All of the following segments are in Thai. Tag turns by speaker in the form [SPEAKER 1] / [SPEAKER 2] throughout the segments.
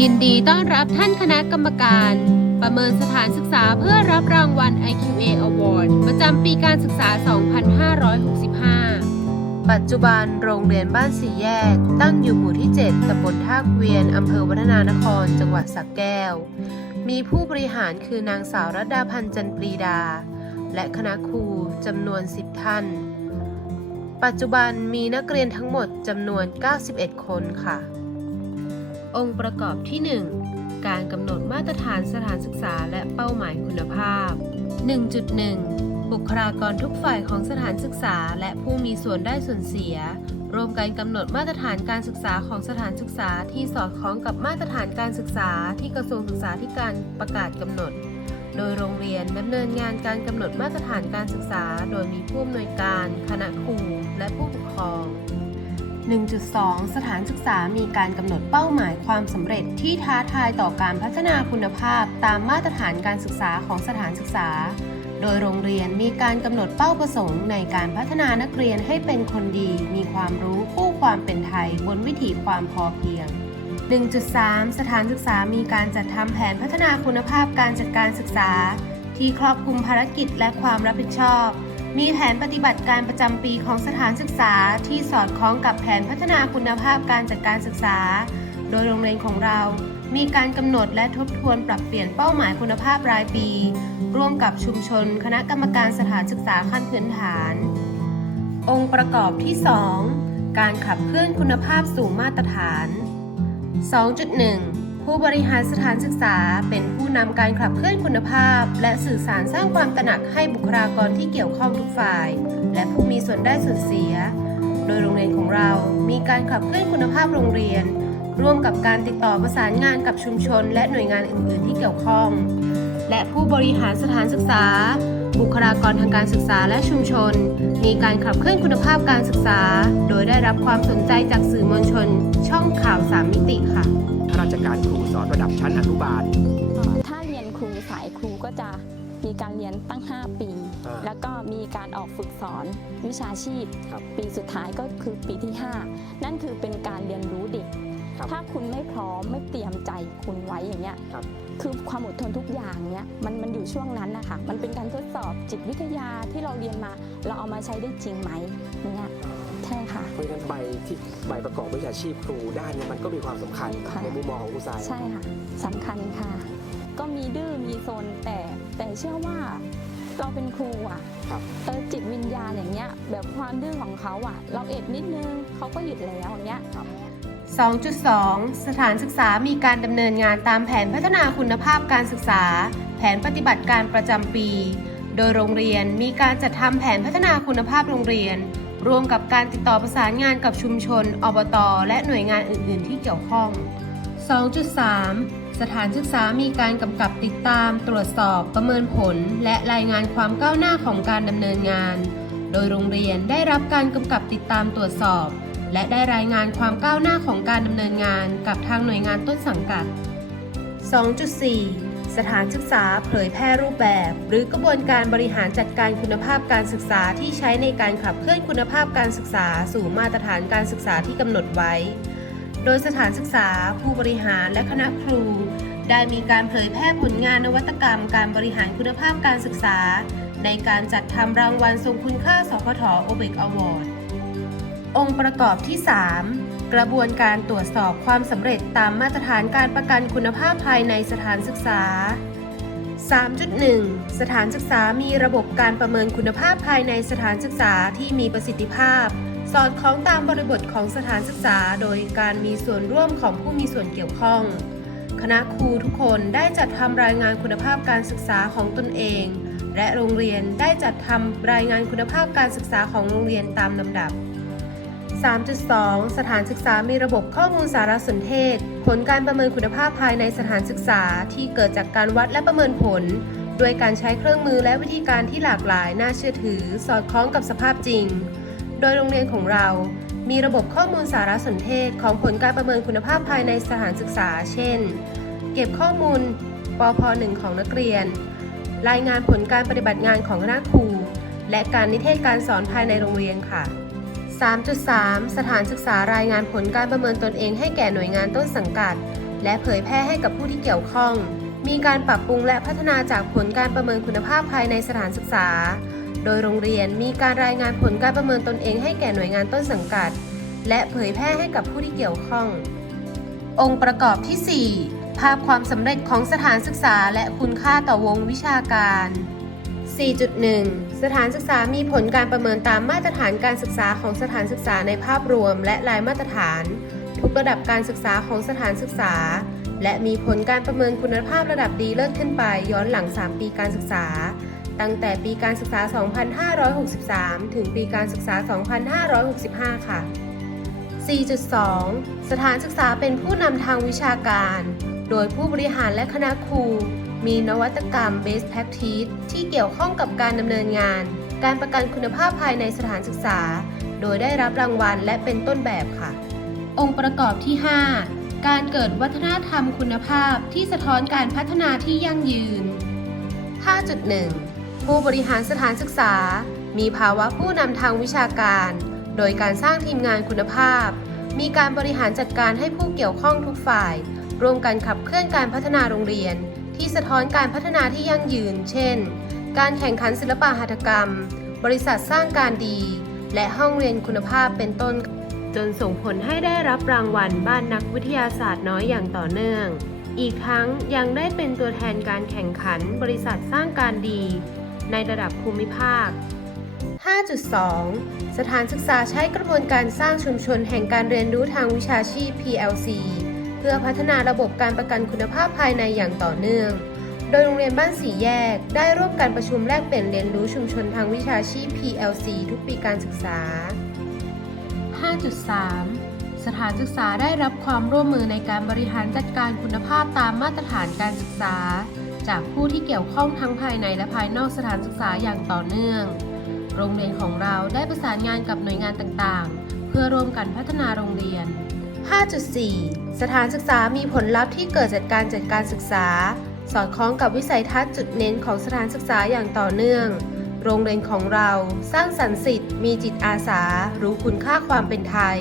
[SPEAKER 1] ยินดีต้อนรับท่านคณะกรรมการ ประเมินสถานศึกษาเพื่อรับรางวัล IQA Award ประจำปีการศึกษา 2565 ปัจจุบันโรงเรียนบ้านสีแยก ตั้งอยู่หมู่ที่ 7ตำบลท่าเกวียนอำเภอวัฒนานคร จังหวัดสระแก้ว มีผู้บริหารคือนางสาวรัตดาพันธ์จันปรีดา และคณะครูจำนวน 10 ท่าน ปัจจุบันมีนักเรียนทั้งหมดจำนวน 91 คนค่ะ องค์ประกอบที่ 1 การกำหนดมาตรฐานสถานศึกษาและเป้าหมายคุณภาพ 1.1 บุคลากรทุกฝ่ายของสถานศึกษาและผู้มีส่วนได้ส่วนเสีย รวมกันกำหนดมาตรฐานการศึกษาของสถานศึกษาที่สอดคล้องกับมาตรฐานการศึกษาที่กระทรวงศึกษาธิการประกาศกำหนด โดยโรงเรียนดำเนินงานการกำหนดมาตรฐานการศึกษา โดยมีผู้อำนวยการ คณะครู และผู้ปกครอง 1.2 สถานศึกษามีการกำหนดเป้าหมายความสำเร็จที่ท้าทายต่อการพัฒนาคุณภาพตามมาตรฐานการศึกษาของสถานศึกษา โดยโรงเรียนมีการกำหนดเป้าประสงค์ในการพัฒนานักเรียนให้เป็นคนดี มีความรู้คู่ความเป็นไทยบนวิถีความพอเพียง 1.3 สถานศึกษามีการจัดทำแผนพัฒนาคุณภาพการจัดการศึกษา ที่ครอบคลุมภารกิจและความรับผิดชอบ มีแผนปฏิบัติการประจำปีของสถานศึกษาที่สอดคล้องกับแผนพัฒนาคุณภาพการจัดการศึกษา โดยโรงเรียนของเรา มีการกำหนดและทบทวนปรับเปลี่ยนเป้าหมายคุณภาพรายปี ร่วมกับชุมชน คณะกรรมการสถานศึกษาขั้นพื้นฐาน องค์ประกอบที่ 2 การขับเคลื่อนคุณภาพสู่มาตรฐาน 2.1 ผู้บริหารสถานศึกษาเป็นผู้นำการขับเคลื่อนคุณภาพ และสื่อสารสร้างความตระหนักให้บุคลากรที่เกี่ยวข้องทุกฝ่าย และผู้มีส่วนได้ส่วนเสีย โดยโรงเรียนของเรามีการขับเคลื่อนคุณภาพโรงเรียน ร่วมกับการติดต่อประสานงานกับชุมชน และหน่วยงานอื่น ๆ ที่เกี่ยวข้อง และผู้บริหารสถานศึกษา บุคลากรทางการศึกษาและชุมชน มีการขับเคลื่อนคุณภาพการศึกษา โดยได้รับความสนใจจากสื่อมวลชน ช่องข่าวสามมิติค่ะ
[SPEAKER 2] ข้าราชการครูสอนระดับชั้นอนุบาล
[SPEAKER 3] ถ้าเรียนครูสายครูก็จะมีการเรียนตั้ง 5 ปี
[SPEAKER 2] อ่า
[SPEAKER 3] แล้วก็มีการออกฝึกสอนวิชาชีพ
[SPEAKER 2] ครับ
[SPEAKER 3] ปีสุดท้ายก็คือปีที่ 5 นั่นคือเป็นการเรียนรู้เด็ก
[SPEAKER 2] ครับ
[SPEAKER 3] ถ้าคุณไม่พร้อมไม่เตรียมใจคุณไว้อย่างเงี้ย
[SPEAKER 2] ครับ
[SPEAKER 3] คือความอดทนทุกอย่างเนี้ยมันมันอยู่ช่วงนั้นนะคะมันเป็นการทดสอบจิตวิทยาที่เราเรียนมา เราเอามาใช้ได้จริงไหมเนี่ยใช่ค่ะ
[SPEAKER 2] เพราะฉะนั้นใบที่ใบประกอบวิชาชีพครูด้านเนี้มันก็มีความสำคัญ
[SPEAKER 3] ค่ะ
[SPEAKER 2] ในมุมมองของคุณทราย
[SPEAKER 3] ใช่ค่ะสำคัญค่ะ ก็มีดื้อมีโซนแต่แต่เชื่อว่าเราเป็นครูอะ
[SPEAKER 2] ครับ
[SPEAKER 3] เออจิตวิญญาณอย่างเงี้ย แบบความดื้อของเขาอะ เราเอ็ดนิดนึงเขาก็หยุดแล้วอย่างเงี้ย
[SPEAKER 1] 2.2 สถานศึกษามีการดำเนินงานตามแผนพัฒนาคุณภาพการศึกษา แผนปฏิบัติการประจำปี โดยโรงเรียนมีการจัดทำแผนพัฒนาคุณภาพโรงเรียน ร่วมกับการติดต่อประสานงานกับชุมชน อบต และหน่วยงานอื่น ๆ ที่เกี่ยวข้อง 2.3 สถานศึกษามีการกำกับติดตาม ตรวจสอบประเมินผล และรายงานความก้าวหน้าของการดำเนินงาน โดยโรงเรียนได้รับการกำกับติดตามตรวจสอบ และได้รายงานความก้าวหน้าของการดำเนินงานกับทางหน่วยงานต้นสังกัด 2.4 สถานศึกษาเผยแพร่รูปแบบ หรือกระบวนการบริหารจัดการคุณภาพการศึกษาที่ใช้ในการขับเคลื่อนคุณภาพการศึกษาสู่มาตรฐานการศึกษาที่กำหนดไว้ โดยสถานศึกษา ผู้บริหารและคณะครู ได้มีการเผยแพร่ผลงานนวัตกรรม การบริหารคุณภาพการศึกษา ในการจัดทำรางวัลทรงคุณค่าสพทโอเบกอวอร์ด องค์ประกอบที่ 3 กระบวนการตรวจสอบความสำเร็จตามมาตรฐานการประกันคุณภาพภายในสถานศึกษา 3.1 สถานศึกษามีระบบการประเมินคุณภาพภายในสถานศึกษาที่มีประสิทธิภาพ สอดคล้องตามบริบทของสถานศึกษา โดยการมีส่วนร่วมของผู้มีส่วนเกี่ยวข้อง คณะครูทุกคนได้จัดทำรายงานคุณภาพการศึกษาของตนเอง และโรงเรียนได้จัดทำรายงานคุณภาพการศึกษาของโรงเรียนตามลำดับ 3.2 สถานศึกษามีระบบข้อมูลสารสนเทศ ผลการประเมินคุณภาพภายในสถานศึกษาที่เกิดจากการวัดและประเมินผล โดยการใช้เครื่องมือและวิธีการที่หลากหลาย น่าเชื่อถือ สอดคล้องกับสภาพจริง โดยโรงเรียนของเรา มีระบบข้อมูลสารสนเทศของผลการประเมินคุณภาพภายในสถานศึกษา เช่น เก็บข้อมูลปพ 1 ของนักเรียน รายงานผลการปฏิบัติงานของคณะครู และการนิเทศการสอนภายในโรงเรียนค่ะ 3.3 สถานศึกษารายงานผลการประเมินตนเองให้แก่หน่วยงานต้นสังกัด และเผยแพร่ให้กับผู้ที่เกี่ยวข้อง มีการปรับปรุงและพัฒนาจากผลการประเมินคุณภาพภายในสถานศึกษา โดยโรงเรียนมีการรายงานผลการประเมินตนเองให้แก่หน่วยงานต้นสังกัด และเผยแพร่ให้กับผู้ที่เกี่ยวข้อง องค์ประกอบที่ 4 ภาพความสำเร็จของสถานศึกษา และคุณค่าต่อวงวิชาการ 4.1 สถานศึกษามีผลการประเมินตามมาตรฐานการศึกษาของสถานศึกษาในภาพรวม และรายมาตรฐาน ทุกระดับการศึกษาของสถานศึกษา และมีผลการประเมินคุณภาพระดับดีเลิศขึ้นไป ย้อนหลัง 3 ปีการศึกษา ตั้งแต่ปีการศึกษา 2563 ถึงปีการศึกษา 2565 ค่ะ 4.2 สถานศึกษาเป็นผู้นำทางวิชาการ โดยผู้บริหารและคณะครู มีนวัตกรรม Best Practice ที่เกี่ยวข้องกับการดำเนินงาน การประกันคุณภาพภายในสถานศึกษา โดยได้รับรางวัลและเป็นต้นแบบค่ะ องค์ประกอบที่ 5 การเกิดวัฒนธรรมคุณภาพที่สะท้อนการพัฒนาที่ยั่งยืน 5.1 ผู้บริหารสถานศึกษา มีภาวะผู้นำทางวิชาการ โดยการสร้างทีมงานคุณภาพ มีการบริหารจัดการให้ผู้เกี่ยวข้องทุกฝ่ายร่วมกันขับเคลื่อนการพัฒนาโรงเรียน ที่สะท้อนการพัฒนาที่ยั่งยืน เช่น การแข่งขันศิลปะหัตถกรรม บริษัทสร้างการดี และห้องเรียนคุณภาพเป็นต้น จนส่งผลให้ได้รับรางวัลบ้านนักวิทยาศาสตร์น้อยอย่างต่อเนื่อง อีกทั้งยังได้เป็นตัวแทนการแข่งขันบริษัทสร้างการดี ในระดับภูมิภาค 5.2 สถานศึกษาใช้กระบวนการสร้างชุมชนแห่งการเรียนรู้ทางวิชาชีพ PLC พื่อพัฒนาระบบการประกันคุณภาพภายในอย่างต่อเนื่อง โดยโรงเรียนบ้านสีแยก ได้ร่วมกันประชุมแลกเปลี่ยนเรียนรู้ชุมชนทางวิชาชีพ PLC ทุกปีการศึกษา 5.3 สถานศึกษาได้รับความร่วมมือในการบริหารจัดการคุณภาพตามมาตรฐานการศึกษา จากผู้ที่เกี่ยวข้องทั้งภายในและภายนอกสถานศึกษาอย่างต่อเนื่อง โรงเรียนของเราได้ประสานงานกับหน่วยงานต่างๆ เพื่อร่วมกันพัฒนาโรงเรียน 5.4 สถานศึกษามีผลลัพธ์ที่เกิดจากการจัดการศึกษา สอดคล้องกับวิสัยทัศน์จุดเน้นของสถานศึกษาอย่างต่อเนื่อง โรงเรียนของเราสร้างสรรค์สิทธิ์ มีจิตอาสา รู้คุณค่าความเป็นไทย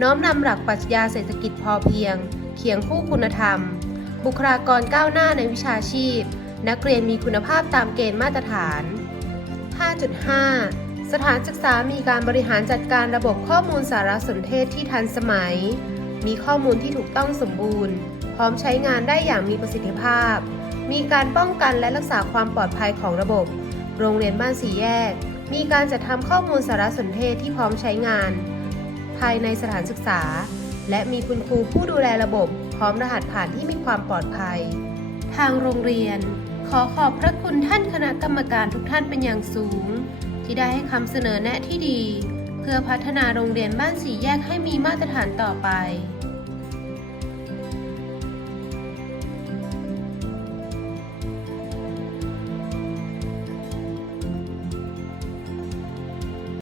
[SPEAKER 1] น้อมนำหลักปรัชญาเศรษฐกิจพอเพียง เคียงคู่คุณธรรม บุคลากรก้าวหน้าในวิชาชีพ นักเรียนมีคุณภาพตามเกณฑ์มาตรฐาน 5.5สถานศึกษามีการบริหารจัดการระบบข้อมูลสารสนเทศที่ทันสมัย มีข้อมูลที่ถูกต้องสมบูรณ์ พร้อมใช้งานได้อย่างมีประสิทธิภาพ มีการป้องกันและรักษาความปลอดภัยของระบบ โรงเรียนบ้านสีแยก มีการจัดทำข้อมูลสารสนเทศที่พร้อมใช้งาน ภายในสถานศึกษา และมีคุณครูผู้ดูแลระบบ พร้อมรหัสผ่านที่มีความปลอดภัย ทางโรงเรียน ขอขอบพระคุณท่านคณะกรรมการทุกท่านเป็นอย่างสูง ที่ได้ให้คำเสนอแนะที่ดี พื่อพัฒนาโรงเรียนบ้านสีแยกให้มีมาตรฐานต่อไป